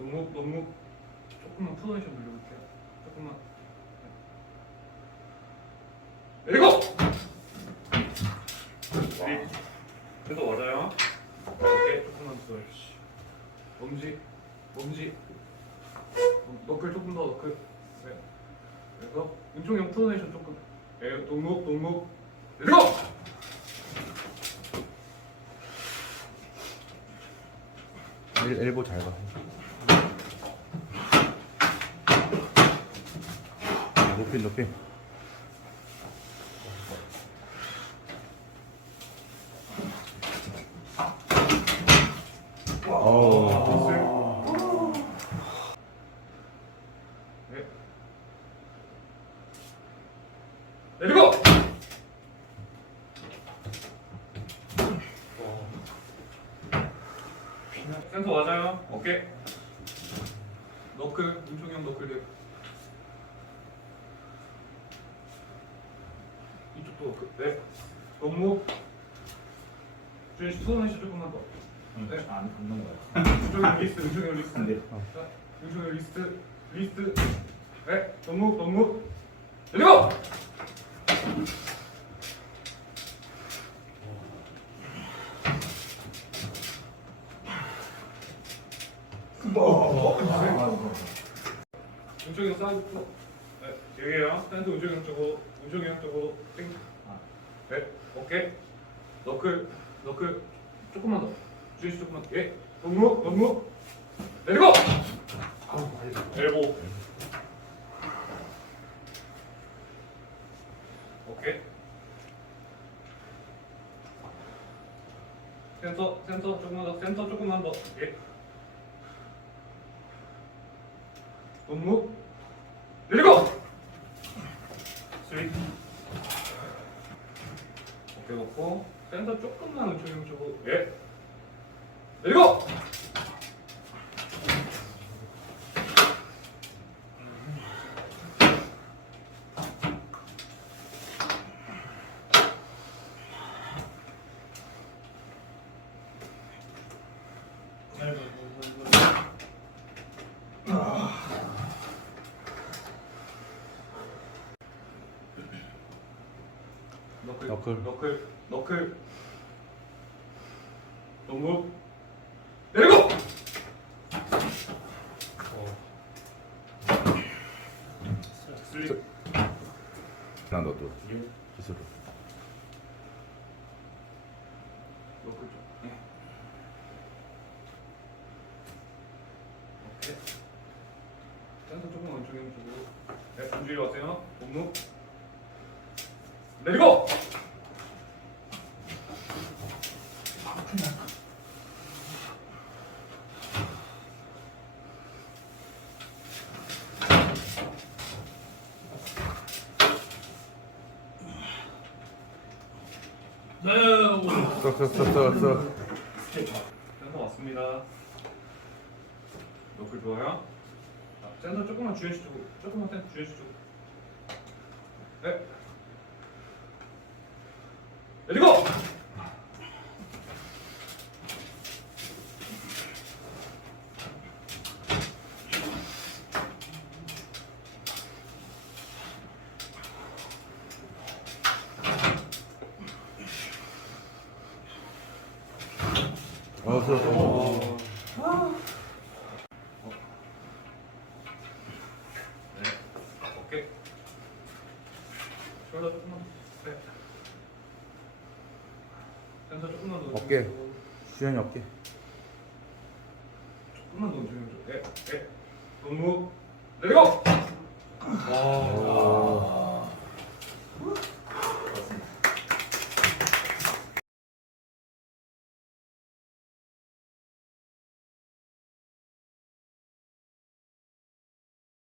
너무 너무 조금만 프로네이션 돌려볼게요. 조금만. 네. 내리고. 네. 그래도 맞아요. 오케이 조금만 더. 씨. 엄지 엄지 어, 너클 조금 더 너클. 네. 그래서 은총형 프로네이션 조금. 네, 동목 동목 내리고. 엘, 엘보 잘 가. 높이 높이. 내리고. 센터 맞아요. 오케이. 너클, 윤종이 형 너클 대. 이쪽도 너클. 네. 너무. 주현 씨 손을 조금만 더. 네. 안 붙는 거야. 형 리스트, 형 리스트. 안 돼. 자, 윤종이 형 리스트, 리스트. 네. 너무, 너무. 내리고. 운종이 형 사이드 풀어. 네, 여기에요. 스탠드 운종이 형 쪽으로, 형 쪽으로 땡. 아. 네, 오케이. 너클, 너클 조금만 더. 주시 조금만. 더. 예, 너무, 너무. 내리고. 엘보. 오케이. 센터, 센터 조금만 더. 센터 조금만 더. 예. 너무. 내리고. 스윗. 어깨 놓고 센터 조금만 우측 쪽으로 예. 내리고 너클. 너클. 너클. 너무 내리고! 슬립. 난 너도. 기술로. 너클 쪽. 네. 오케이. 센터 조금 왼쪽에 주고 네 준비 왔어요. 몸무 내리고 쏙쏙쏙쏙쏙. 센터 왔습니다. 너클 좋아요. 자, 센터 조금만 주해시 주고, 조금만 센터 주해시 주고. 네. 내리고. 네. 오케이. 숄더 조금만. 네. 센터 조금만 더. 어깨. 주고, 수현이 어깨. 조금만 더 주면 돼. 네. 네. 너무 내리고. 오.